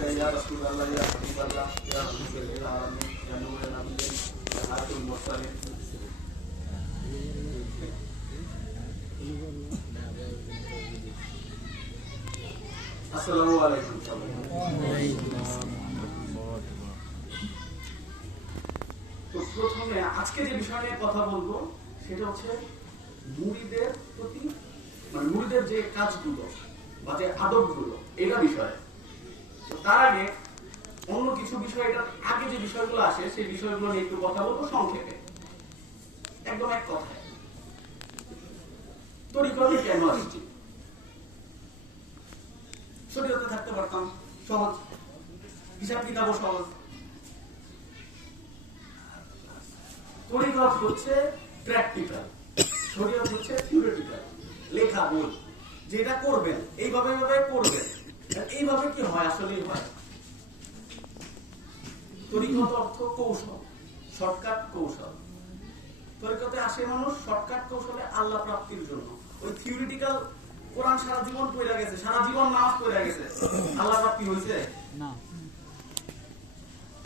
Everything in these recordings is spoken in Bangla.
يا رسول الله يا حبيب الله يا رسول العالمين يا نور النبيين يا حاتم المرسلين আসসালামু আলাইকুম সবাই তো প্রথমে আজকে যে বিষয় নিয়ে কথা বলবো সেটা হচ্ছে মুড়িদের প্রতি মানে মুড়িদের যে কাজগুলো বা যে আদবগুলো এটা বিষয়ে তো তার আগে অন্য কিছু বিষয়, এটা আগে যে বিষয়গুলো আসে, সেই বিষয়গুলো নিয়ে একটু কথা বলব সংক্ষেপে। একদম এক কথায়। তরিকতে কেন থাকতে পারতাম সহজ। হিসাব সহজ। তরিকত হচ্ছে প্র্যাকটিক্যাল শরীয়ত হচ্ছে থিওরিটিক্যাল লেখা বই। যেটা করবেন, এইভাবে এইভাবে করবেন। এইভাবে কি হয়? আসলেই হয়। তরিকত অর্থ কৌশল শর্টকাট কৌশল। তরিকতে আসে মানুষ শর্টকাট কৌশলে আল্লাহ প্রাপ্তির জন্য। ওই থিওরিটিক্যাল কোরআন সারা জীবন পড়ে গেছে সারা জীবন নামাজ পড়ে গেছে। আল্লাহ প্রাপ্তি হয়েছে না।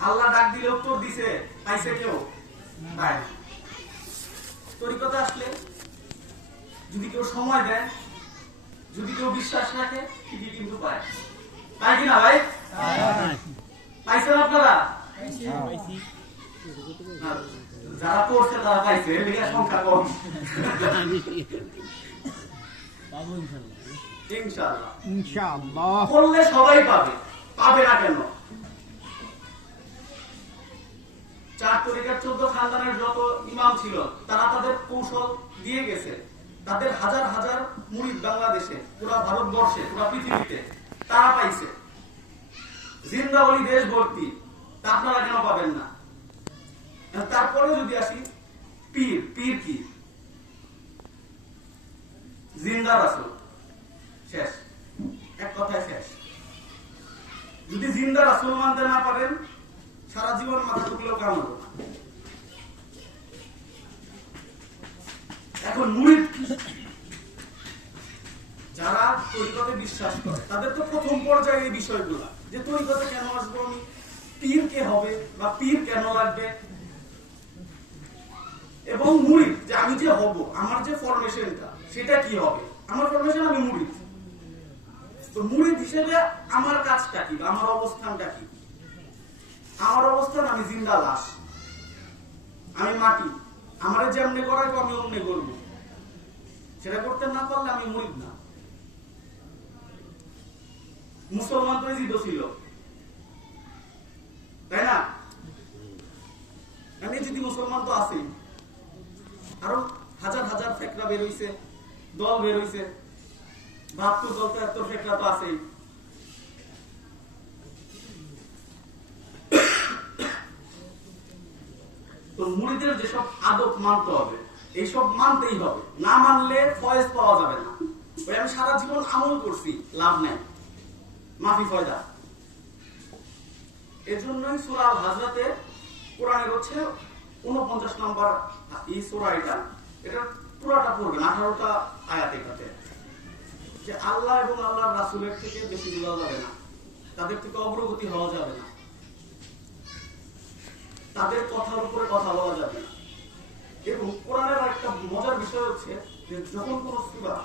আল্লাহ ডাক দিলে উত্তর দিছে পাইছে কেউ। তরিকতে আসলে যদি কেউ সময় দেয় যদি কেউ বিশ্বাস রাখে ঠিকই কিন্তু পায়। পায় কিনা ভাই? পাইছেন আপনারা? যারা করছে তারা পাইছে সংখ্যা কম। ইনশাআল্লাহ। ইনশাআল্লাহ। করলে সবাই পাবে। পাবে না কেন? চার তরিকার চোদ্দ খানদানের যত ইমাম ছিল তারা তাদের কৌশল দিয়ে গেছে। তাদের হাজার হাজার মুরিদ বাংলাদেশে, পুরা ভারতবর্ষে, পুরা পৃথিবীতে, তারা পাইছে। জিন্দাবলি দেশ ভর্তি তা আপনারা কেন পাবেন না? তারপরে যদি আসি, পীর পীর কি? জিন্দা রাসূল, শেষ। এক কথায় শেষ। যদি জিন্দা রাসূল মানতে না পারেন, সারা জীবন মাথা টুকলেও কাম হলো না। এখন মুরিদ যারা তরিকতে বিশ্বাস করে, তাদের তো প্রথম পর্যায়ে এই বিষয়গুলা, যে তরিকতে কেন আসব আমি? পীর কে হবে বা পীর কেন লাগবে? এবং মুরিদ যে আমি যে হব, আমার যে ফরমেশনটা সেটা কি হবে? আমার ফরমেশন আমি মুরিদ তো মুরিদ হিসেবে আমার কাজটা কি আমার অবস্থানটা কি? আমার অবস্থান আমি জিন্দা লাশ আমি মাটি। আমারে যেমনি করাই তো আমি অমনি করব। সেটা করতে না পারলে আমি মুরিদ না। মুসলমান তো জিদ ছিল। তাই না? আমি যদি মুসলমান তো আছেই আরও হাজার হাজার ফেকরা বের হইছে, দল বের হইছে। বাহাত্তর দল তেহাত্তর ফেকরা তো আছেই। মুড়িদের যেসব আদত মানতে হবে এইসব মানতেই হবে। না মানলে ফয়েজ পাওয়া যাবে না। ওই আমি সারা জীবন আমল করছি, লাভ নেই। মাফি ফয়দা। এজন্যই সুরা আল হাজরাতে কোরআনের হচ্ছে উনপঞ্চাশ নম্বর এই সুরা এটা এটা পুরাটা পড়বেন, আঠারোটা আয়াত এটাতে যে আল্লাহ এবং আল্লাহ রাসুলের থেকে বেশি দূরা যাবে না। তাদের থেকে অগ্রগতি হওয়া যাবে না। তাদের কথার উপরে কথা বলা যাবে না। এবং কোরআনের একটা মজার বিষয় হচ্ছে যে যখন কোন সুরা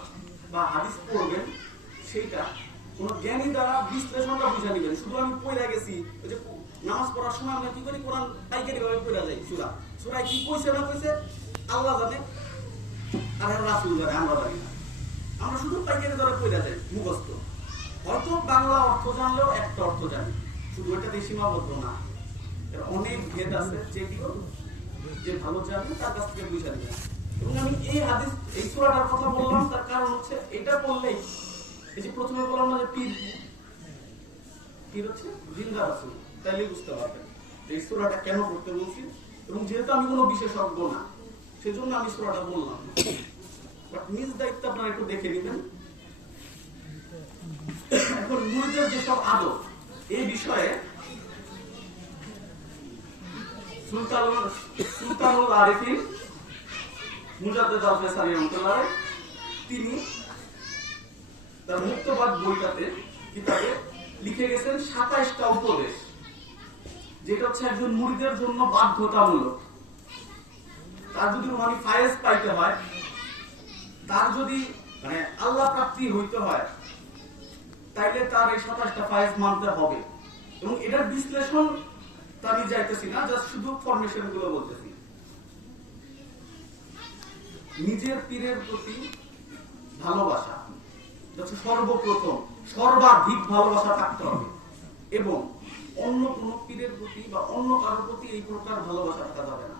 বা হাদিস পড়বেন, সেইটা কোন জ্ঞানী দ্বারা বিশ্লেষণটা বুঝে নেবেন। শুধু আমি পড়ে গেছি যে নামাজ পড়ার সময় আমরা কি করি? কোরআন পাইকারি ভাবে পড়ে যাই সুরা। সুরায় কি কইছে না কইছে আল্লাহ জানে, আর রাসুল জানে, আমরা জানি না। আমরা শুধু পাইকারি দ্বারা পড়ে যাই, মুখস্থ। হয়তো বাংলা অর্থ জানলেও একটা অর্থ জানি। শুধু এটাতে সীমাবদ্ধ না। অনেক ভেদ আছে যেগুলো যে ভালো জানবে তার কাছ থেকে বুঝে এবং আমি এই হাদিস, এই সূরাটার কথা বললাম, তার কারণ হচ্ছে এটা বললেই, এই যে প্রথমে বললাম না যে পীর পীর হচ্ছে জিন্দা রাসূল তাইলে বুঝতে পারবেন এই সূরাটা কেন পড়তে বলছি। এবং যেহেতু আমি কোনো বিশেষজ্ঞ না, সেজন্য আমি সূরাটা বললাম বাট নিজ দায়িত্ব আপনারা একটু দেখে নেবেন। এখন মুরিদের যেসব আদব, এই বিষয়ে সুলতানুল আরিফিন মুজাদ্দেদ রহমতুল্লাহ তিনি তার মুক্তবাদ বইটাতে কিতাবে লিখে গেছেন সাতাইশটা উপদেশ, যেটা হচ্ছে একজন মুড়িদের জন্য বাধ্যতামূলক। তার যদি রুহানি ফায়েজ পাইতে হয়, তার যদি মানে আল্লাহ প্রাপ্তি হইতে হয়, তাইলে তার এই সাতাশটা ফায়েজ মানতে হবে। এবং এটার বিশ্লেষণ তা আমি যাইতেছি না জাস্ট শুধু ফরমেশনগুলো বলতেছি। নিজের পীরের প্রতি ভালোবাসা এটা সর্বপ্রথম, সর্বাধিক ভালোবাসা থাকতে হবে। এবং অন্য কোন পীরের প্রতি বা অন্য কারোর প্রতি এই প্রকার ভালোবাসা থাকা যাবে না।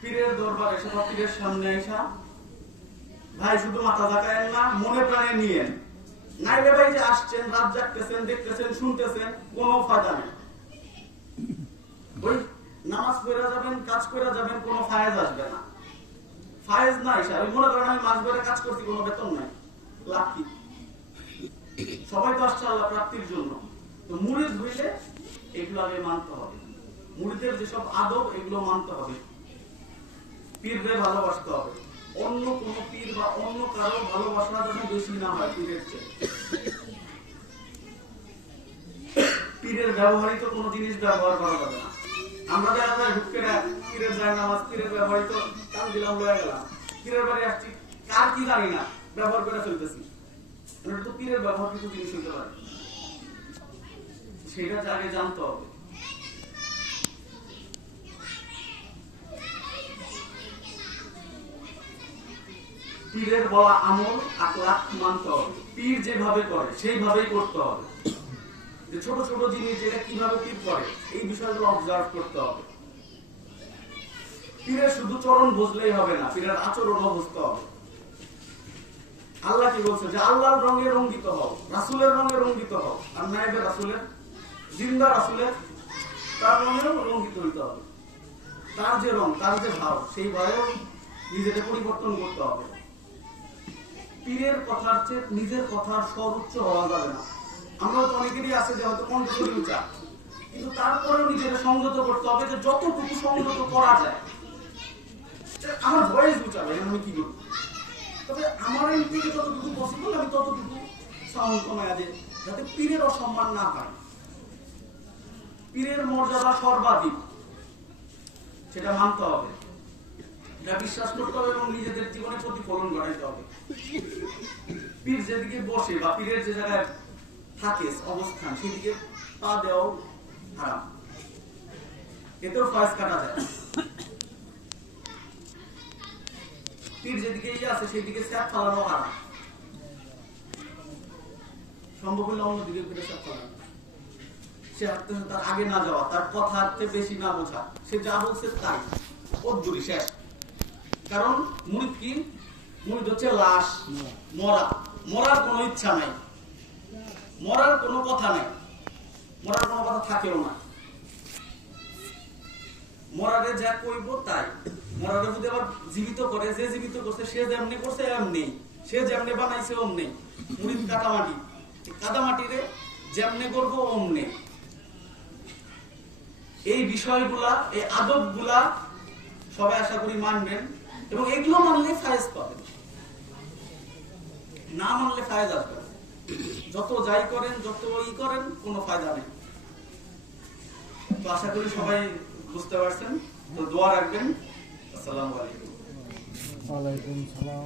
পীরের দরবার এসে বা পীরের সামনে এসা ভাই শুধু মাথা ঝাঁকায়েন না, মনে প্রাণে নিয়েন। নাইলে ভাই যে আসছেন রাত জাগতেছেন, দেখতেছেন, শুনতেছেন ফায়দা নেই। ওই নামাজ যাবেন, কাজ করে যাবেন, কোনো আসবে না। নাই, স্যার। মনে করেন আমি মাস ধরে কাজ করছি, কোনো বেতন নাই। লাভ কি? সবাই তো আসছে আল্লাহ প্রাপ্তির জন্য। তো মুড়ি ধুইলে এগুলো আগে মানতে হবে। মুড়িদের যেসব আদব, এগুলো মানতে হবে। পীররে ভালোবাসতে হবে। অন্য কোন পীর বা অন্য কারও ভালোবাসা যেন বেশি না হয় পীরের চেয়ে। পীরের জিনিস ব্যবহার করা যাবে না। আমরা দেখা যায় ঢুকে না পীরের যায় নামাজ, পীরের ব্যবহৃত কান দিলাম, লয়ে গেলাম। পীরের বাড়ি আসছি, কার কি জানি না, ব্যবহার করে চলতেছি। এটা তো পীরের ব্যবহৃত জিনিস হইতে পারে। সেটা আগে জানতে হবে। পীরের বলা আমল আকলাক মানতে হবে। পীর যেভাবে করে, সেইভাবেই করতে হবে। যে ছোট ছোট জিনিস যেটা কীভাবে পীর করে, এই বিষয়গুলো অবজার্ভ করতে হবে। পীরের শুধু চরণ বুঝলেই হবে না, পীরের আচরণও বুঝতে হবে। আল্লাহ কি বলছে যে আল্লাহর রঙে রঙ্গিত হও, রাসুলের রঙে রঙ্গিত হও। আর নাইবে রাসুলের, জিন্দা রাসুলের, তার রঙেও রঙ্গিত হইতে হবে। তার যে রং, তার যে ভাব, সেই ভাবেও নিজেকে পরিবর্তন করতে হবে। পীরের কথার চেয়ে নিজের কথার স্বর উচ্চ হওয়া যাবে না। আমরা তো অনেকেরই আছে যে হয়তো কণ্ঠস্বরী উঁচা কিন্তু তারপরেও নিজেকে সংযত করতে হবে যে যতটুকু সংযত করা যায়। আমার ভয়েস উঁচা আমি কি করব তবে আমার এই থেকে যতটুকু পসিবল আমি ততটুকু সাউন্ড কমায় যাতে পীরের অসম্মান না হয়। পীরের মর্যাদা সর্বাধিক, সেটা মানতে হবে। এটা বিশ্বাস করতে হবে এবং নিজেদের জীবনে প্রতিফলন ঘটাইতে হবে। পীর যেদিকে বসে বা পীরের যে জায়গায় থাকে, অবস্থান, সেদিকে পা দেওয়াও হারাম। এতেও ফয়েজ কাটা যায়। পীর যেদিকে ইয়ে আছে সেদিকে স্যাপ ফালানো হারাম। সম্ভব হলে অন্যদিকে ঘুরে স্যাপ ফালানো। সে তার আগে না যাওয়া, তার কথা বেশি না বোঝা, সে যা বলছে তাই। ওর দূরে শেষ। কারণ মুড়িদ কি? মুড়িদ হচ্ছে লাশ, মরা। মরার কোনো ইচ্ছা নাই। মরার কোনো কথা নাই। মরার কোনো কথা থাকেও না। মরারে যা কইব তাই। মরারে যদি আবার জীবিত করে, যে জীবিত করছে, সে যেমনি করছে এমনি। সে যেমনি বানাইছে, অমনি। মুড়িদ কাদামাটি। কাদামাটিরে যেমনি করব, অমনি। এই বিষয়গুলা, এই আদবগুলা সবাই আশা করি মানবেন। এবং এগুলো মানলে ফায়েজ পাবেন না মানলে ফায়েজ আসবে যত যাই করেন, যত ই করেন, কোনো ফায়দা নেই। তো আশা করি সবাই বুঝতে পারছেন। তো দোয়া রাখবেন। আসসালামু আলাইকুম। ওয়ালাইকুম সালাম।